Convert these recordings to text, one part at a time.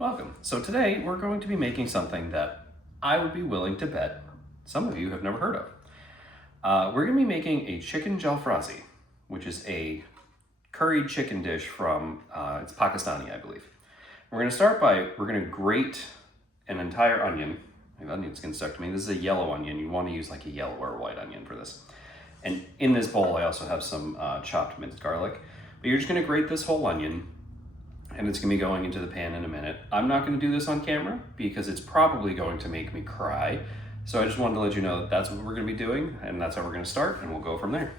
Welcome. So today we're going to be making something that I would be willing to bet some of you have never heard of. We're going to be making a chicken jalfrezzi, which is a curried chicken dish from, it's Pakistani, I believe. We're going to start by, we're going to grate an entire onion. My onion's going to stuck to me. This is a yellow onion. You want to use like a yellow or a white onion for this. And in this bowl, I also have some chopped minced garlic. But you're just going to grate this whole onion, and it's gonna be going into the pan in a minute. I'm not gonna do this on camera because it's probably going to make me cry. So I just wanted to let you know that that's what we're gonna be doing, and that's how we're gonna start, and we'll go from there.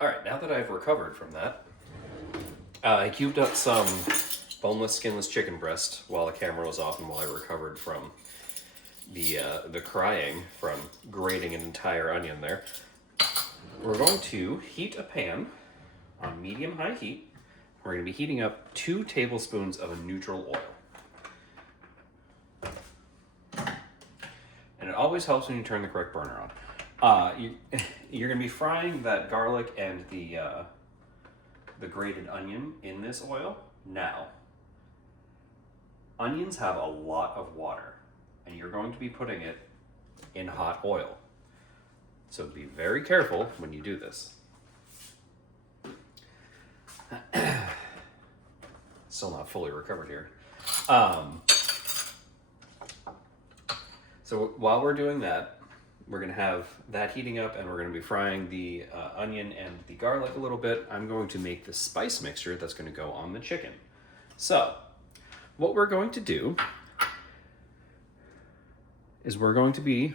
All right, now that I've recovered from that, I cubed up some boneless, skinless chicken breast while the camera was off and while I recovered from the crying from grating an entire onion there. We're going to heat a pan on medium-high heat. We're going to be heating up 2 tablespoons of a neutral oil. And it always helps when you turn the correct burner on. You're going to be frying that garlic and the grated onion in this oil. Now, onions have a lot of water, and you're going to be putting it in hot oil. So be very careful when you do this. Still not fully recovered here. So while we're doing that, we're gonna have that heating up and we're gonna be frying the onion and the garlic a little bit. I'm going to make the spice mixture that's gonna go on the chicken. So what we're going to do is we're going to be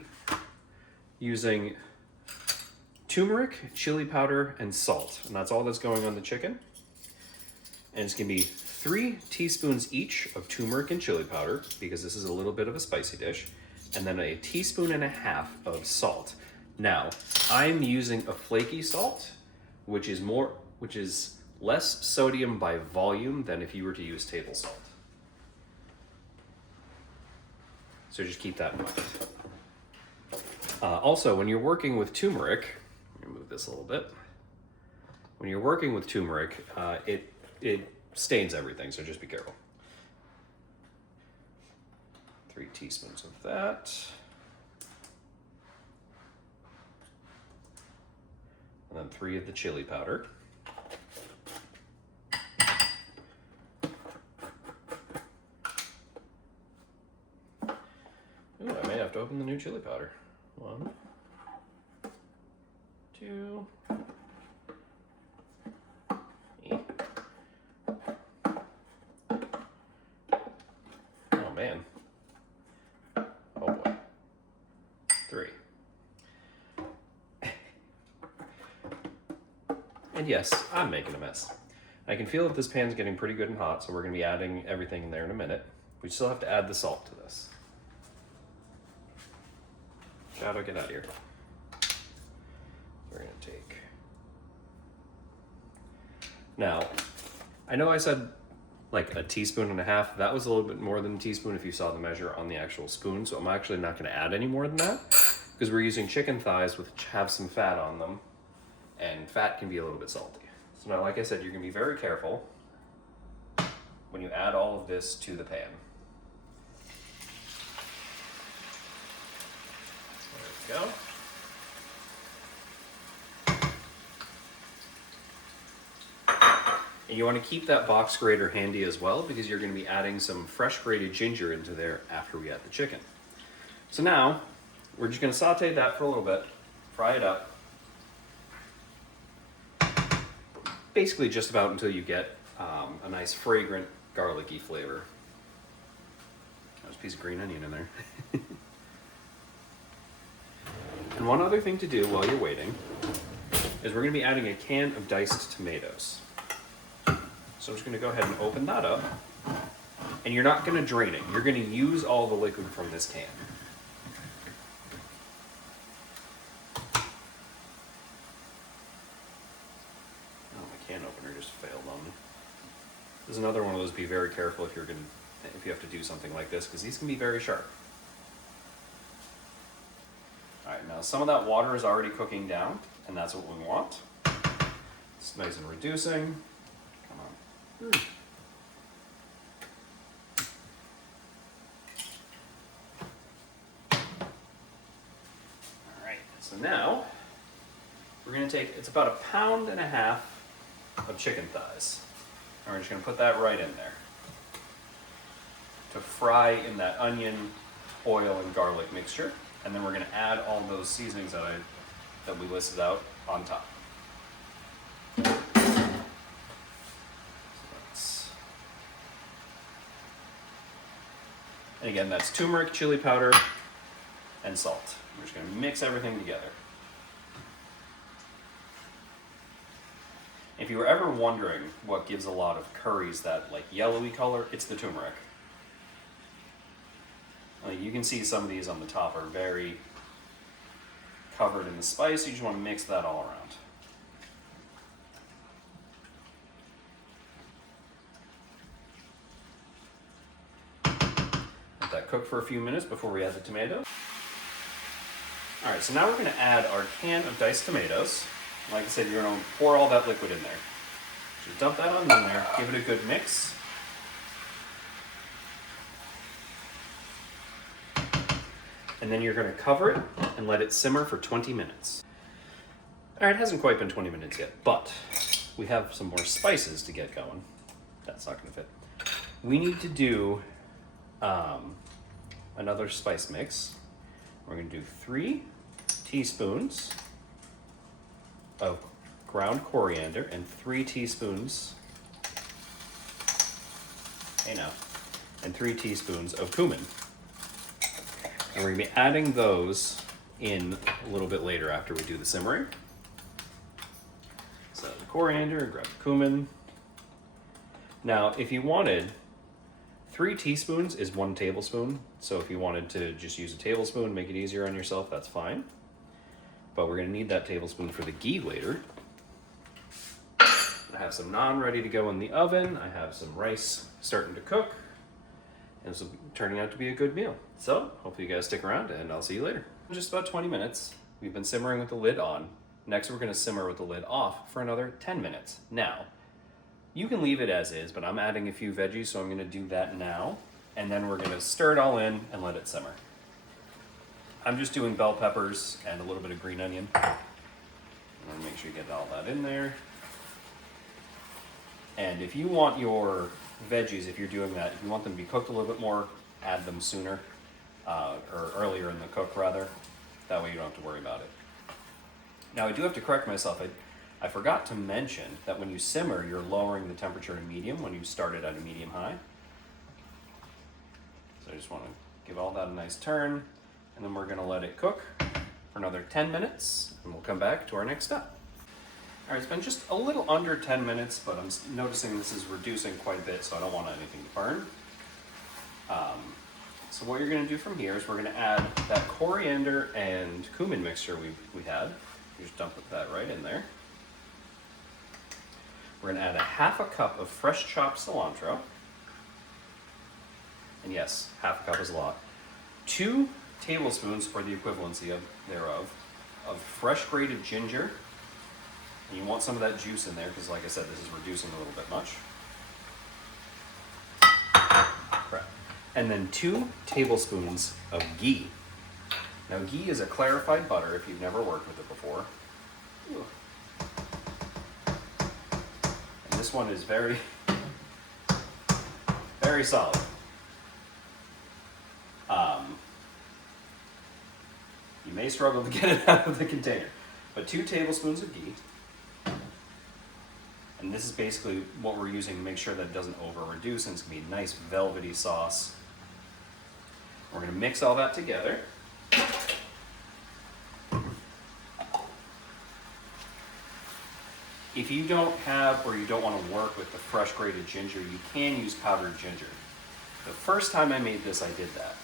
using turmeric, chili powder, and salt. And that's all that's going on the chicken. And it's gonna be 3 teaspoons each of turmeric and chili powder, because this is a little bit of a spicy dish, and then a teaspoon and a half of salt. Now, I'm using a flaky salt, which is less sodium by volume than if you were to use table salt. So just keep that in mind. Also, when you're working with turmeric, let me move this a little bit. When you're working with turmeric, it stains everything, so just be careful. 3 teaspoons of that. And then 3 of the chili powder. Ooh, I may have to open the new chili powder. 1, 2. Man. Oh boy. 3. And yes, I'm making a mess. I can feel that this pan's getting pretty good and hot, so we're going to be adding everything in there in a minute. We still have to add the salt to this. Shadow, get out of here. We're going to take... Now, I know I said like a teaspoon and a half. That was a little bit more than a teaspoon if you saw the measure on the actual spoon. So I'm actually not going to add any more than that because we're using chicken thighs which have some fat on them, and fat can be a little bit salty. So now, like I said, you're going to be very careful when you add all of this to the pan. There we go. And you want to keep that box grater handy as well because you're going to be adding some fresh grated ginger into there after we add the chicken. So now, we're just going to saute that for a little bit, fry it up. Basically just about until you get a nice fragrant garlicky flavor. There's a piece of green onion in there. And one other thing to do while you're waiting is we're going to be adding a can of diced tomatoes. So I'm just going to go ahead and open that up, and you're not going to drain it. You're going to use all the liquid from this can. Oh, my can opener just failed on me. This is another one of those, be very careful if you have to do something like this, because these can be very sharp. All right, now some of that water is already cooking down, and that's what we want. It's nice and reducing. Come on. So now we're going to take, it's about 1.5 pounds of chicken thighs. And we're just going to put that right in there to fry in that onion, oil, and garlic mixture. And then we're going to add all those seasonings that we listed out on top. And again, that's turmeric, chili powder, and salt. We're just going to mix everything together. If you were ever wondering what gives a lot of curries that like yellowy color, it's the turmeric. Like you can see some of these on the top are very covered in the spice. You just want to mix that all around. Let that cook for a few minutes before we add the tomatoes. All right, so now we're going to add our can of diced tomatoes. Like I said, you're going to pour all that liquid in there. Just dump that on in there, give it a good mix. And then you're going to cover it and let it simmer for 20 minutes. All right, it hasn't quite been 20 minutes yet, but we have some more spices to get going. That's not going to fit. We need to do another spice mix. We're going to do 3 teaspoons of ground coriander and 3 teaspoons, and 3 teaspoons of cumin. And we're going to be adding those in a little bit later after we do the simmering. So the coriander, grab the cumin. Now, if you wanted, 3 teaspoons is 1 tablespoon. So if you wanted to just use a tablespoon, make it easier on yourself, that's fine. But we're going to need that tablespoon for the ghee later. I have some naan ready to go in the oven. I have some rice starting to cook. And this is turning out to be a good meal. So, hopefully you guys stick around and I'll see you later. In just about 20 minutes, we've been simmering with the lid on. Next, we're going to simmer with the lid off for another 10 minutes. Now, you can leave it as is, but I'm adding a few veggies, so I'm going to do that now. And then we're going to stir it all in and let it simmer. I'm just doing bell peppers and a little bit of green onion. I'm going to make sure you get all that in there. And if you want your veggies, if you're doing that, if you want them to be cooked a little bit more, add them sooner, or earlier in the cook rather. That way you don't have to worry about it. Now I do have to correct myself. I forgot to mention that when you simmer, you're lowering the temperature to medium when you start it at a medium-high. So I just want to give all that a nice turn, and then we're going to let it cook for another 10 minutes, and we'll come back to our next step. All right, it's been just a little under 10 minutes, but I'm noticing this is reducing quite a bit, so I don't want anything to burn. So what you're going to do from here is we're going to add that coriander and cumin mixture we had. You just dump that right in there. We're going to add a 1/2 cup of fresh chopped cilantro. And yes, 1/2 cup is a lot. 2 tablespoons, or the equivalency thereof, of fresh grated ginger. And you want some of that juice in there because, like I said, this is reducing a little bit much. Crap. And then 2 tablespoons of ghee. Now, ghee is a clarified butter if you've never worked with it before. And this one is very, very solid. You may struggle to get it out of the container, but 2 tablespoons of ghee. And this is basically what we're using to make sure that it doesn't over-reduce, and it's going to be a nice velvety sauce. We're going to mix all that together. If you don't have, or you don't want to work with the fresh grated ginger, you can use powdered ginger. The first time I made this, I did that.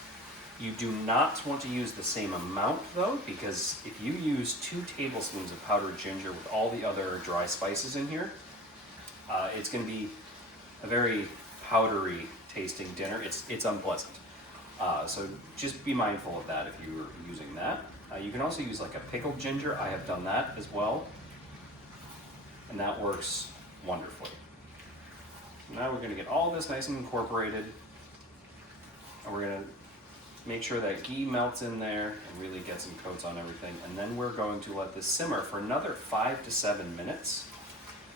You do not want to use the same amount though, because if you use 2 tablespoons of powdered ginger with all the other dry spices in here, it's going to be a very powdery tasting dinner. It's unpleasant. So just be mindful of that if you're using that. You can also use like a pickled ginger. I have done that as well, and that works wonderfully. Now we're going to get all this nice and incorporated, and we're going to Make sure that ghee melts in there and really gets some coats on everything. And then we're going to let this simmer for another 5 to 7 minutes.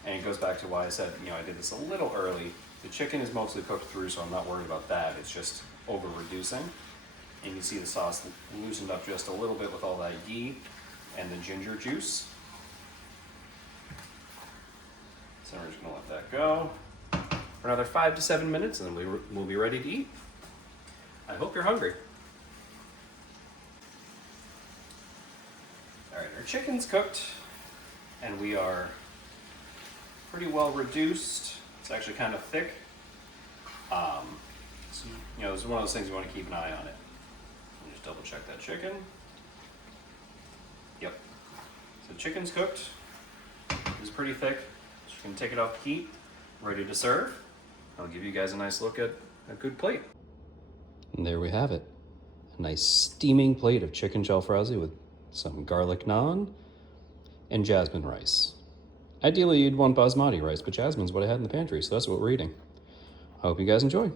And it goes back to why I said, I did this a little early. The chicken is mostly cooked through, so I'm not worried about that. It's just over reducing. And you see the sauce loosened up just a little bit with all that ghee and the ginger juice. So we're just gonna let that go for another 5 to 7 minutes, and then we'll be ready to eat. I hope you're hungry. All right, our chicken's cooked, and we are pretty well reduced. It's actually kind of thick. So, this is one of those things you want to keep an eye on it. Let me just double check that chicken. Yep. So chicken's cooked. It's pretty thick. So you can take it off the heat, ready to serve. I'll give you guys a nice look at a good plate. And there we have it. A nice steaming plate of chicken jalfrezzi with some garlic naan and jasmine rice. Ideally, you'd want basmati rice, but jasmine's what I had in the pantry, so that's what we're eating. I hope you guys enjoy.